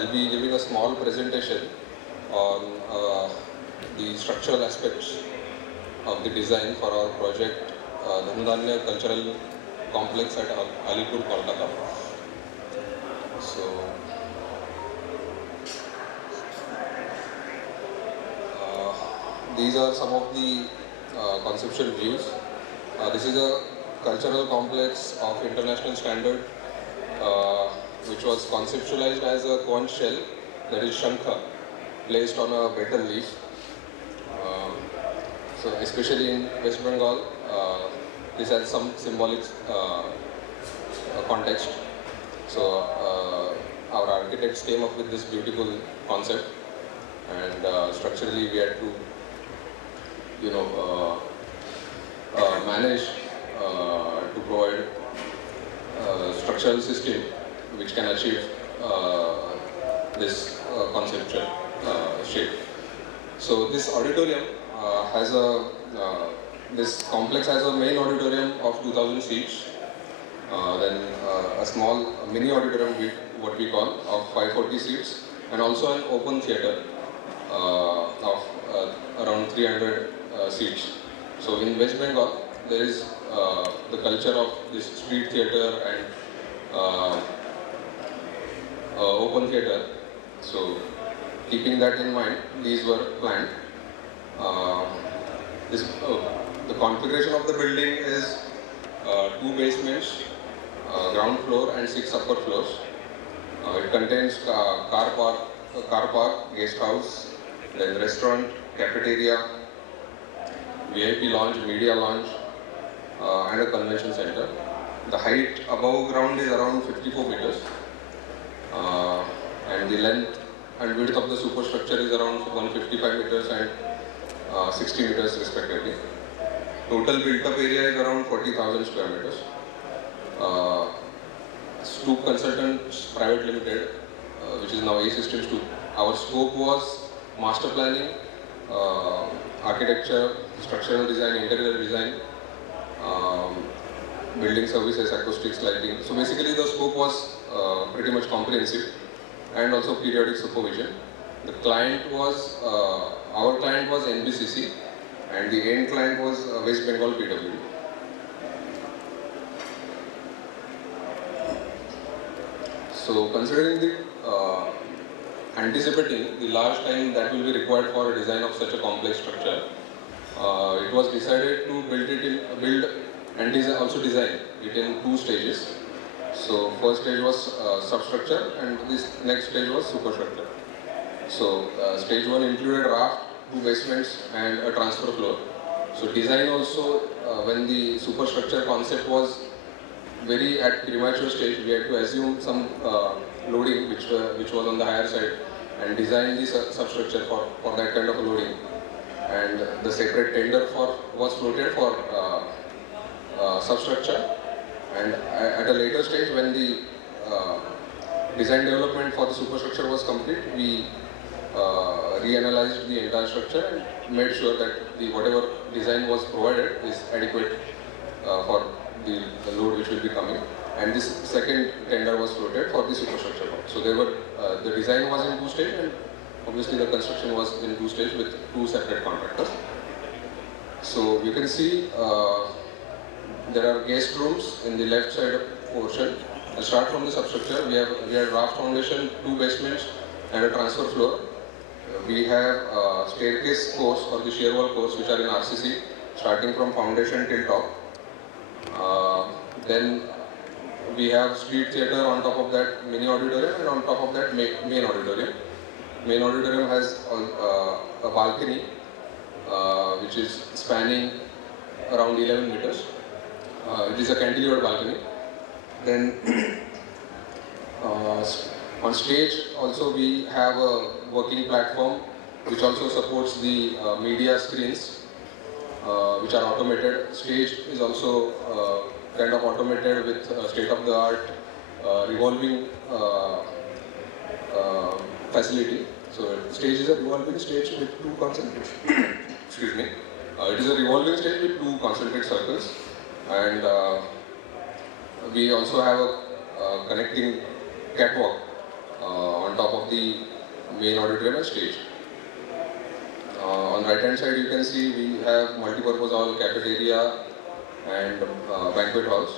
I'll be giving a small presentation on the structural aspects of the design for our project Dhamdhere Cultural Complex at Alipur, Kolkata. So, these are some of the conceptual views. This is a cultural complex of international standard, which was conceptualized as a conch shell, that is shankha, placed on a betel leaf. So especially in West Bengal, this has some symbolic context. So our architects came up with this beautiful concept, and structurally we had to, manage to provide a structural system which can achieve this conceptual shape. So this auditorium has this complex has a main auditorium of 2,000 seats, then a small mini auditorium, what we call, of 540 seats, and also an open theatre of around 300 seats. So in West Bengal, there is the culture of this street theatre and open theatre. So keeping that in mind, these were planned. The configuration of the building is 2 basements, ground floor and 6 upper floors. It contains car park, guest house, then restaurant, cafeteria, VIP lounge, media lounge, and a convention center. The height above ground is around 54 meters, and the length and width of the superstructure is around 155 meters and 60 meters respectively. Total built-up area is around 40,000 square meters. Stoop Consultants Private Limited, which is now A Systems 2. Our scope was master planning, architecture, structural design, interior design, building services, acoustics, lighting. So basically the scope was pretty much comprehensive, and also periodic supervision. The client was, our client was NBCC, and the end client was West Bengal PWD. So considering the anticipating the large time that will be required for a design of such a complex structure, it was decided to build and also design it in 2 stages. So first stage was substructure, and this next stage was superstructure. So stage 1 included raft, 2 basements and a transfer floor. So design also, when the superstructure concept was very at premature stage, we had to assume some loading which was on the higher side, and design the substructure for that kind of loading. And the separate tender was floated for substructure. And at a later stage, when the design development for the superstructure was complete, we reanalyzed the entire structure and made sure that the whatever design was provided is adequate for the load which will be coming. And this second tender was floated for the superstructure. So there were the design was in 2 stages, and obviously the construction was in 2 stages with 2 separate contractors. So you can see there are guest rooms in the left side portion. I'll start from the substructure. We have raft foundation, 2 basements, and a transfer floor. We have staircase course or the shear wall course, which are in RCC, starting from foundation till top. Then we have street theatre on top of that mini auditorium, and on top of that main auditorium. Main auditorium has a balcony which is spanning around 11 meters. It is a cantilevered balcony. Then on stage also we have a working platform which also supports the media screens which are automated. Stage is also kind of automated with state-of-the-art revolving facility. So stage is a revolving stage with 2 concentric. Excuse me. It is a revolving stage with 2 concentric circles, and we also have a connecting catwalk on on top of the main auditorium and stage. On right hand side you can see we have multi-purpose hall, cafeteria and banquet halls.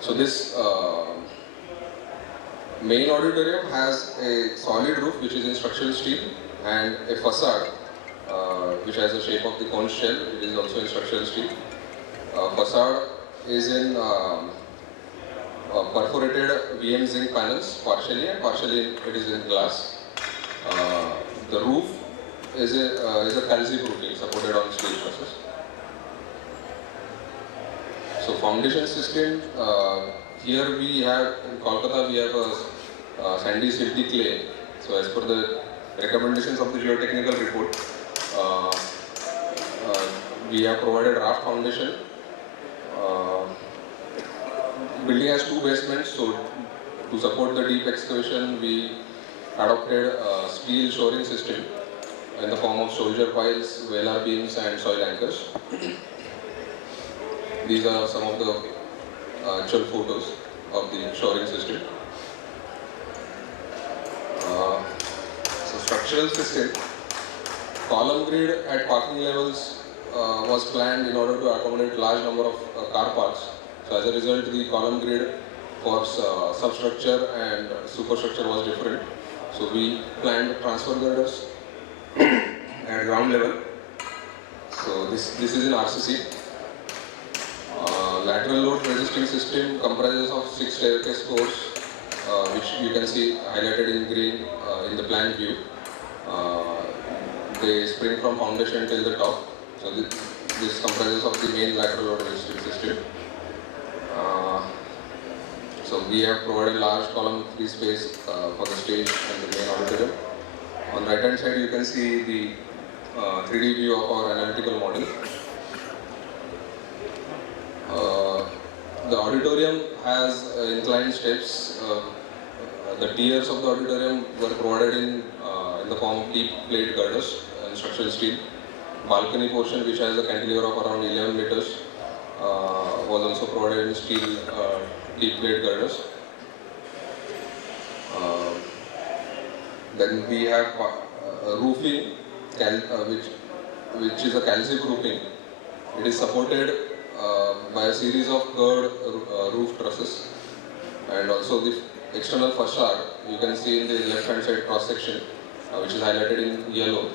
So this main auditorium has a solid roof which is in structural steel and a facade which has the shape of the conch shell. It is also in structural steel. Facade is in perforated VM zinc panels partially, and partially it is in glass. The roof is a calcium roofing supported on steel trusses. So foundation system, here we have, in Kolkata we have a sandy silty clay. So as per the recommendations of the geotechnical report, we have provided raft foundation. Building has 2 basements, so to support the deep excavation we adopted a steel shoring system in the form of soldier piles, velar beams and soil anchors. These are some of the actual photos of the shoring system. So structural system, column grid at parking levels was planned in order to accommodate large number of car parks. So as a result, the column grid for substructure and superstructure was different. So we planned transfer girders at ground level. So this is in RCC. Lateral load resisting system comprises of 6 staircase cores, which you can see highlighted in green in the plan view. They spring from foundation till the top. So this comprises of the main lateral load resisting system. So we have provided large column free space for the stage and the main auditorium. On right hand side you can see the 3D view of our analytical model. The auditorium has inclined steps. The tiers of the auditorium were provided in the form of deep plate girders and structural steel. Balcony portion, which has a cantilever of around 11 meters, was also provided in steel deep plate girders. Then we have roofing, which is a calcium roofing. It is supported by a series of curved roof trusses, and also the external facade you can see in the left hand side cross section, which is highlighted in yellow.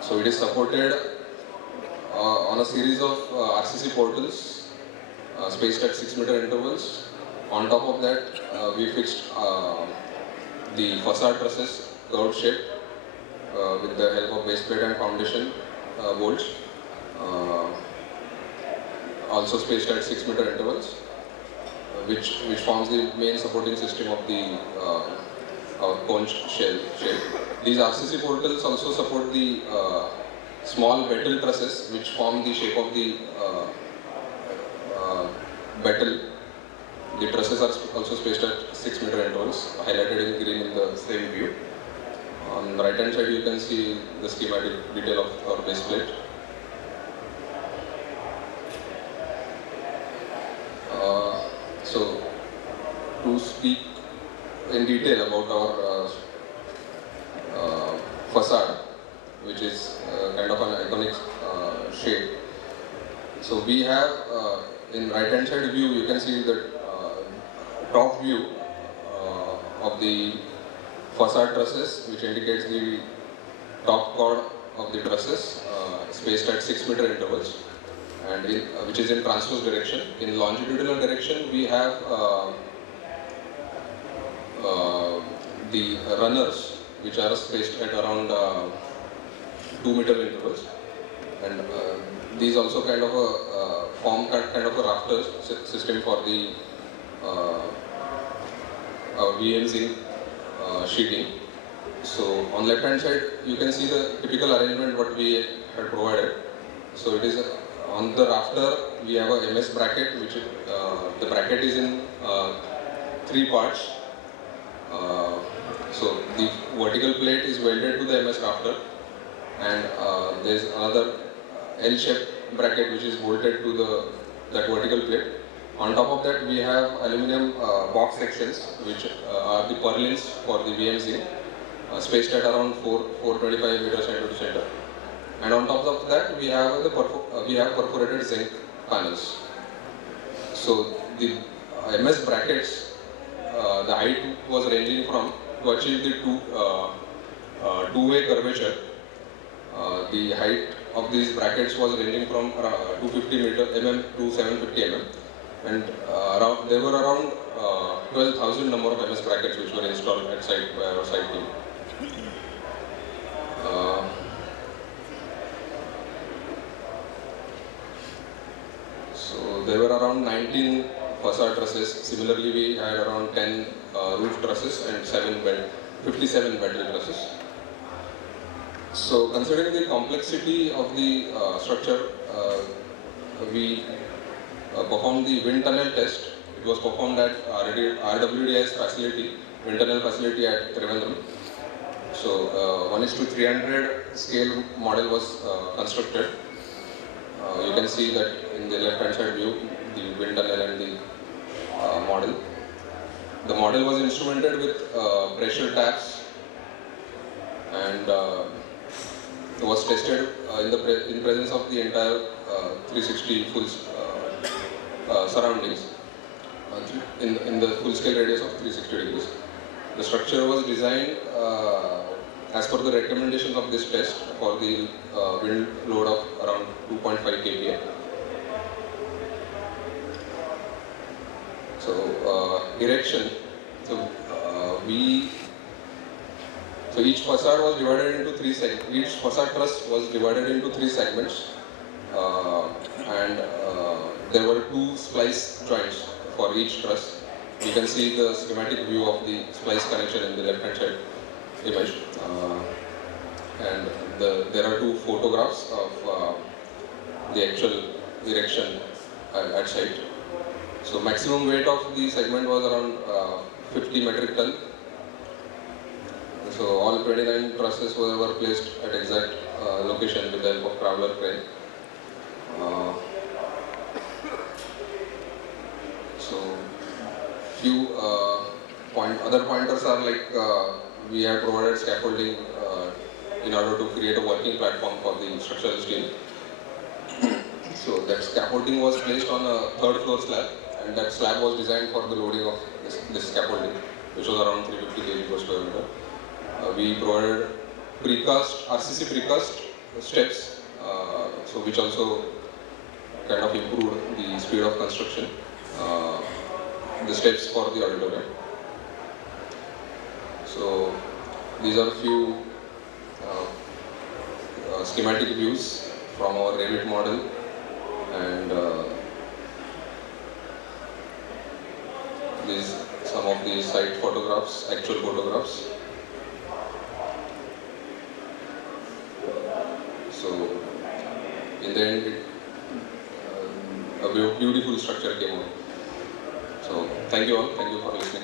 So it is supported on a series of RCC portals spaced at 6 meter intervals. On top of that, we fixed the facade trusses curved shape with the help of base plate and foundation bolts. Also spaced at 6 meter intervals, which forms the main supporting system of the conch shell shape. These RCC portals also support the small betel trusses, which form the shape of the betel. The trusses are also spaced at 6 meter intervals, highlighted in green in the same view. On the right hand side you can see the schematic detail of our base plate. So, to speak in detail about our facade, which is kind of an iconic shape. So we have in right hand side view you can see the top view of the facade trusses, which indicates the top chord of the trusses spaced at 6 meter intervals, and which is in transverse direction. In longitudinal direction we have the runners, which are spaced at around 2 meter intervals, and these also kind of a form kind of a rafters system for the VM zinc sheeting. So on left hand side you can see the typical arrangement what we had provided. So it is on the rafter we have a MS bracket, which the bracket is in 3 parts. So the vertical plate is welded to the MS rafter, and there is another L-shaped bracket which is bolted to that vertical plate. On top of that, we have aluminum box sections, which are the purlins for the VMC, spaced at around 425 meters center to center. And on top of that, we have perforated zinc panels. So the MS brackets, the height was ranging from, to achieve the two-way curvature, the height of these brackets was ranging from 250 mm to 750 mm. And there were around 12,000 number of MS brackets which were installed at site by our site team. So there were around 19 facade trusses. Similarly, we had around 10 roof trusses and 57 bedroom trusses. So considering the complexity of the structure, we performed the wind tunnel test. It was performed at RWDI's facility, wind tunnel facility at Trivandrum. So 1:300 scale model was constructed. You can see that in the left hand side view, the wind tunnel and the model. The model was instrumented with pressure taps and was tested in presence of the entire 360 full surroundings in the full scale radius of 360 degrees. The structure was designed as per the recommendations of this test for the wind load of around 2.5 kPa. So erection. So each facade was divided into three segments. Each facade truss was divided into three segments, and there were two splice joints for each truss. You can see the schematic view of the splice connection in the left-hand side image, and there are two photographs of the actual erection at site. So maximum weight of the segment was around 50 metric ton. So all 29 trusses were placed at exact location with the help of traveler crane. So few other pointers are like we have provided scaffolding in order to create a working platform for the structural steel. So that scaffolding was placed on a third floor slab, and that slab was designed for the loading of this scaffolding, which was around 350 kg per square meter. We provided RCC precast steps, so which also kind of improved the speed of construction. The steps for the auditorium. So these are a few schematic views from our Revit model, and these some of the site photographs, actual photographs. So in the end, a beautiful structure came out. So thank you all. Thank you for listening.